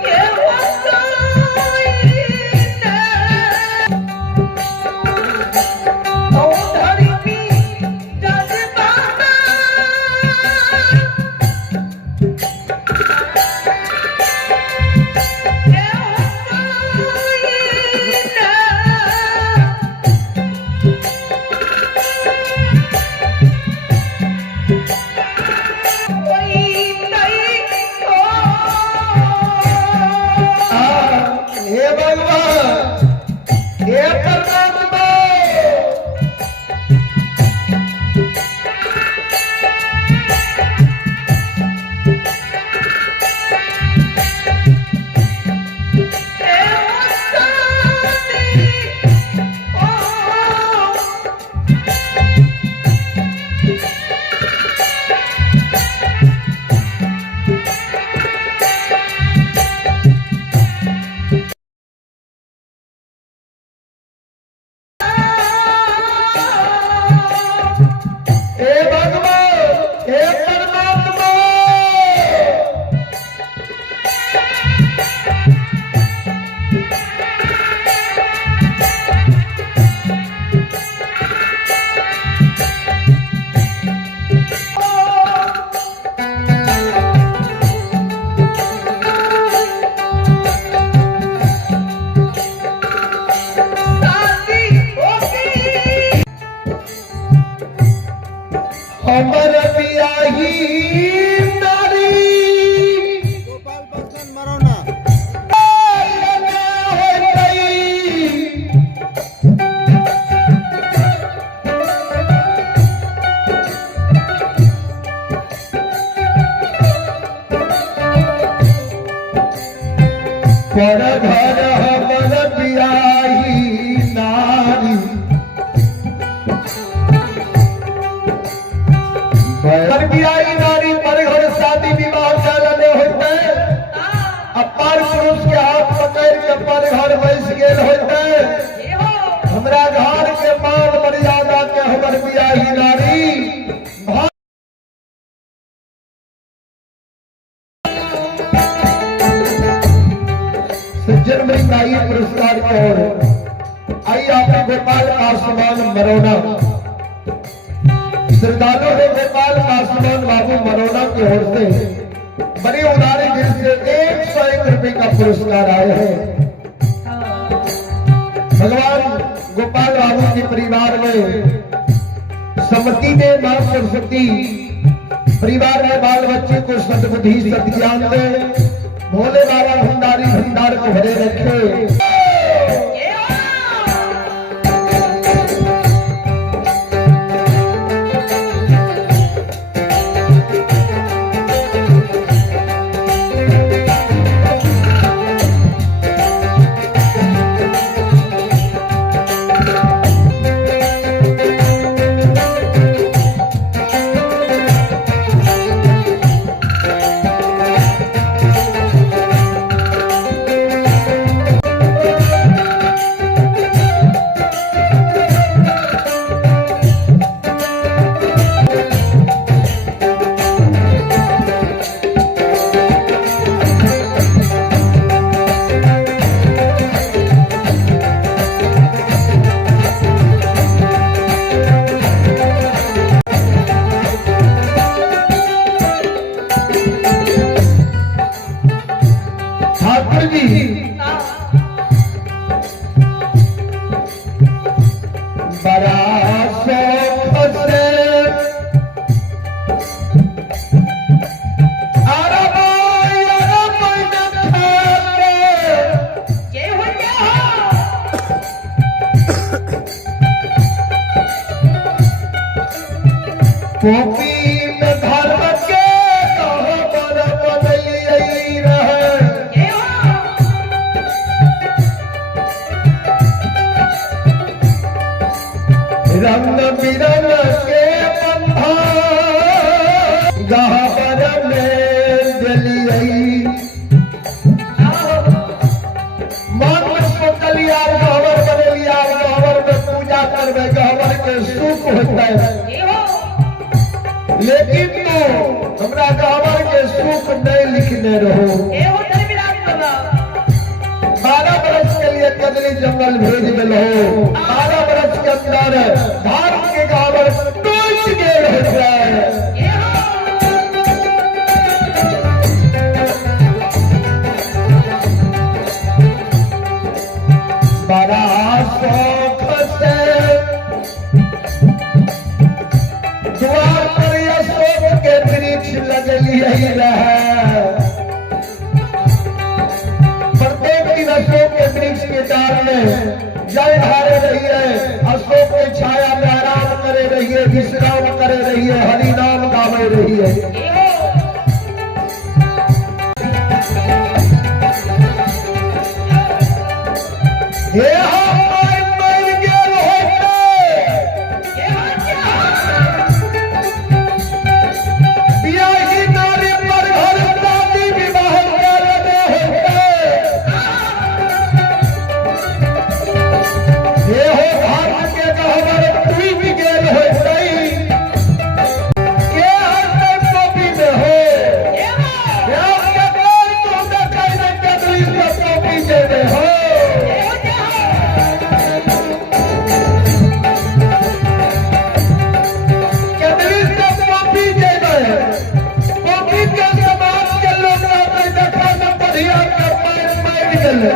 ये वंदाई ओ धरती जग बाबा ये हे भगवान हे परमात्मा हे भगवान हे परमात्मा हमर बियाही नारी गोपाल बच्चन मरौना लगा होई पर घर हमर बियाही नारी पर बियाही नारी पर घर शादी विवाह चलने होते अपार पुरुष के हाथ पकड़ के पर घर बैस गेल होते हमरा घर के मान मर्यादा के हमर बियाही नारी जन्मरी नाई पुरस्कार की ओर आई आपने गोपाल पासवान मरौना श्रद्धालु है गोपाल पासवान बाबू मरौना की ओर से बड़े उदारे दिल से 101 रुपए का पुरस्कार आए हैं। भगवान गोपाल बाबू के परिवार में सम्मति दे, मां सरस्वती परिवार में बाल बच्चे को सद्बुद्धि सद्ज्ञान दे, भोले बाबा भंडारी भंडार को भरे रखे। ठाकुर जी बड़ा शौक से कॉपी में धर्म के कहावर बदलिए रहे रंग बिरंग के पंथा गहवर में जलिए मन में सोचलिया गहवर बदलिया गहवर में पूजा करवे गहवर के सुख होता है, ये हो लेकिन तो हमरा गावर के सुख नहीं लिखने रहो। ये हो धर्मराज बाबा 12 बरस के लिए कदली जंगल भेज दिलो। 12 बरस के अंदर भारत के गावर टूट गए होते ये हो बड़ा शौक से द्वार पर अशोक के वृक्ष लगलिए रहे। प्रत्येक दिन अशोक के वृक्ष के डाल में जल ढारे रहिए, अशोक के छाया में आराम करे रहिए, विश्राम करे रहिए, हरि नाम गावे रहिए। ये हो हे हम मर गेल होते, ये हो क्या बियाही नारी पर घर शादी विवाह करने होते। हे हो भारत के गहवर डूब गेल होते, के हर टोपी में हो, ये हो हे आपके कोई तो देखै नहीं कदली से टोपी जेबे हो। ये हो क्या कदली से टोपी जेबे, टोपी के समाज के लोग रहते देखा न बढ़िया के पैर मार गेले।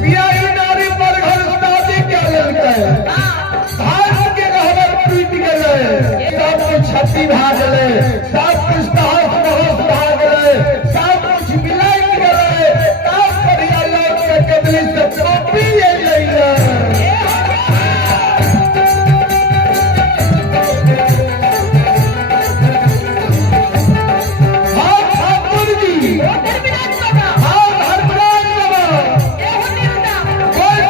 बियाही नारी पर घर शादी के लेलकै, भारत के गहवर टूट गेलै, सब कुछ क्षति भा गेलै, सब कुछ तहस नहस भा गेलै, सब कुछ बिलाइत गेलै। तब बढ़िया लोग के कदली से टोपी अइलै रे। हाँ ठाकुर जी, वो धर्मराज बाबा हाँ धर्मराज बाबा, ये हो निरुदा कोई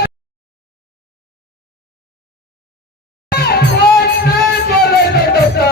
नहीं बोले न बेटा।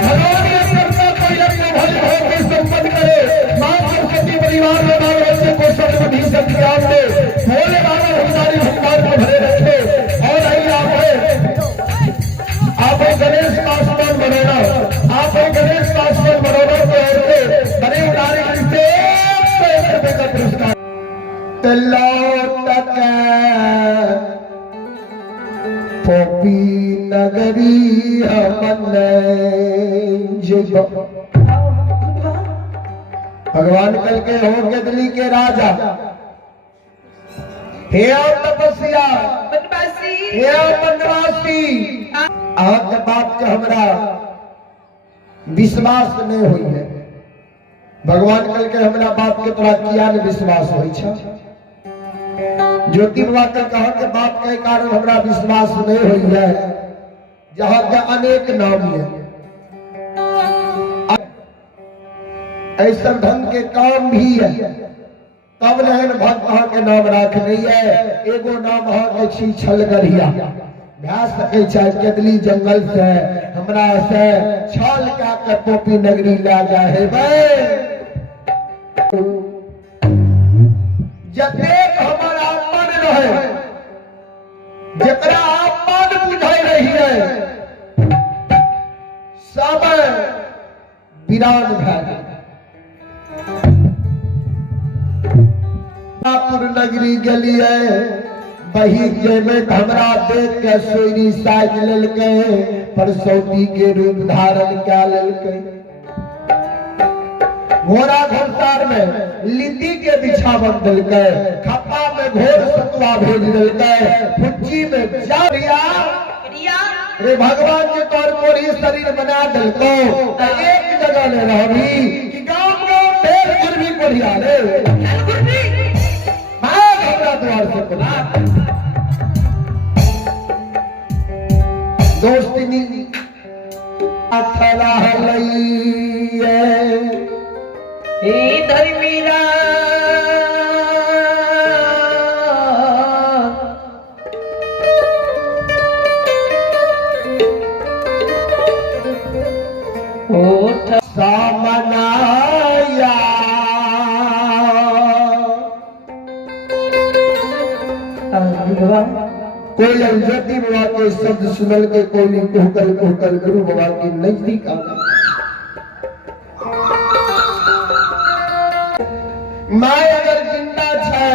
भगवान ये करता कोई अपने भले भाव के संपन्न करे, मां सरस्वती परिवार में बाल बच्चे को सर्वधी सत्याग दे, भोले बाबा हमारी भगवान को भरे रखे। और आइए आप गणेश पासवान बनोना, आप गणेश पासवान बनोना को औरते बड़े उदारे करते ₹1 का पुरस्कार लौटक पोपी नगरी हमन जीव। भगवान कल के हो गदली के राजा, हे तपस्या, हे बनवासी, आपके बात के हमरा विश्वास नहीं हुई है। भगवान कल के हमरा बात के तोरा किया ने विश्वास हुई छ? ज्योति बाबा के कहा के बात के कारण हमरा विश्वास नहीं हुई है, जहाँ के अनेक नाम है, ऐसा ढंग के काम भी है, तब नहीं भक्त अहाँ के नाम राख नहीं है। एगो नाम अहाँ के छी छलगरिया, भा सके चाहे केदली जंगल से हमरा से छल के पोपी नगरी ला जाए। जतेक हमारा मन रहे, जकरा अपन बुझाई रही है, सब वीरान भए गेल। नगरी गेलिए, बही जेबे हमरा देख के सोरी साज लेलकै, परसौती के रूप धारण कै लेलकै। घोड़ा घुड़सार में लिद्दी के बिछावन देलकै, खप्पा में घोर सतुआ भेज देलकै, फुच्ची में जारिया रे भगवान के तौर पर ही शरीर बना देलको। एक जगह ले रहबी कि गांव गांव ढेर गुरबी बढ़िया रे द्वार से पढ़ा दोस्ती अथरा लइए हे धर्मीरा ओठ सामनाया कोई ज्योति बाबा के शब्द सुनल के कोई कोहकल कोहकल गुरु बाबा के नजदीक आ गए। माय अगर जिंदा छै,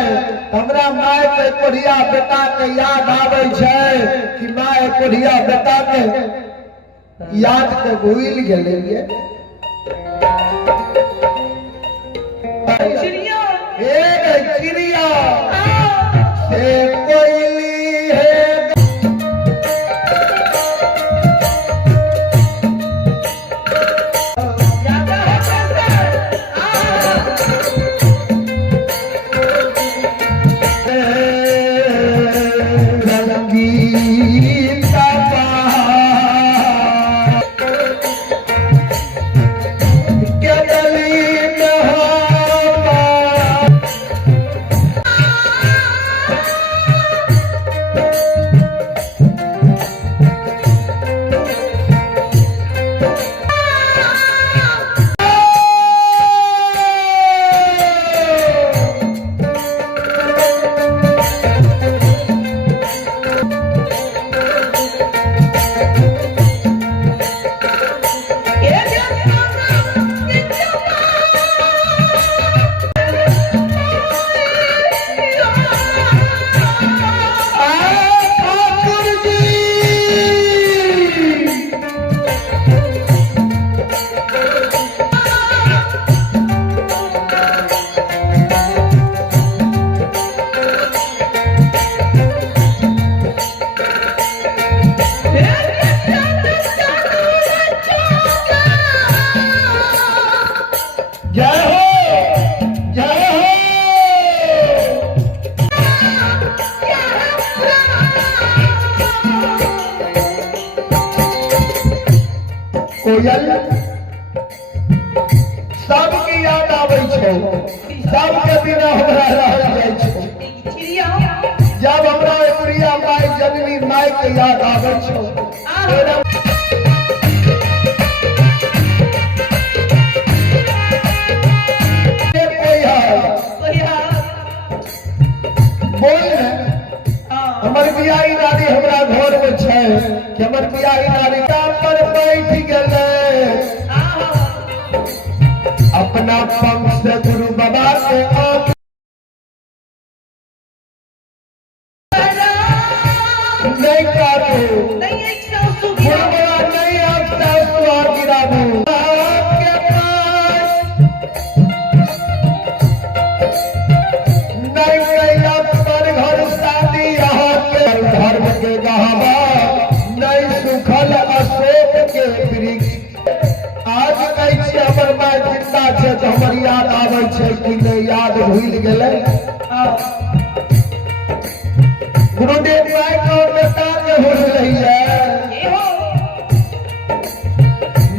हमरा माय के कोढ़िया बेटा के याद आवे छै कि माय कोढ़िया बेटा के याद के भूल गेलै। चिड़िया चिड़िया से कोयली है रंगीन का क्या गली में हो कोयल सबके याद आवे छो, सबके बिना हमरा रह जाय छो। चिड़िया जब हमरा प्रिया माय जननी माय माय के याद आवे छो तेरा बोल हमर बियाही नारी हमरा घर में छै कि हमर बियाही नारी पर बैठ गेले अपना पंख से गुरु बाबा के आंख नहीं काटो नहीं एक सौ गुरु बाबा नहीं आपका सुहाग गिराबू आपके पास नहीं कैला पर घर शादी यहाँ के धर्म के गहवा नहीं सुखल अशोक के वृक्ष आज नहीं छै हमर माय जिंदा छै तो हमर याद आवे छै कि नहीं याद भूल गेलै गुरुदेव माय को बेटा के हो रही है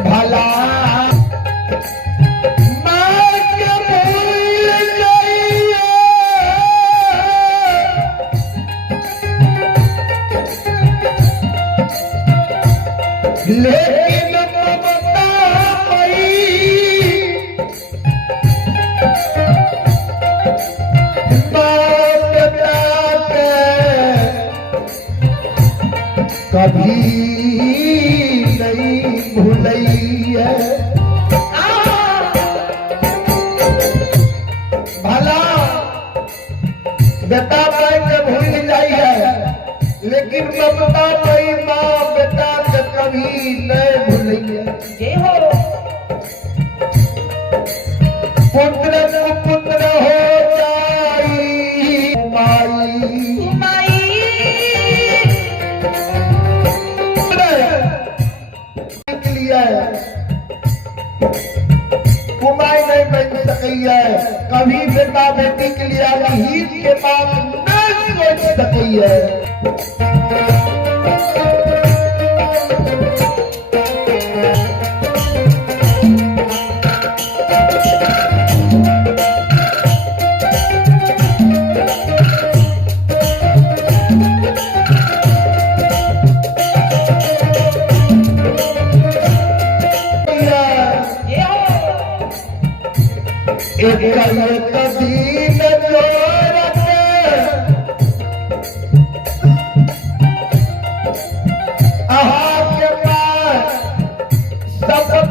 भला माय के भूल जाइए लेकिन ममता मई कभी नहीं भूलई है भला बेटा माई के भूल जाई है लेकिन ममता मई माँ बेटा के कभी नहीं भूलई है पुत्र पुत्र हो जाई माई कुमाई नहीं बन सकी है कभी बेटा बेटी के लिए हित के बात नहीं सोच सकी है एक दीन जोरत आहा के पास सब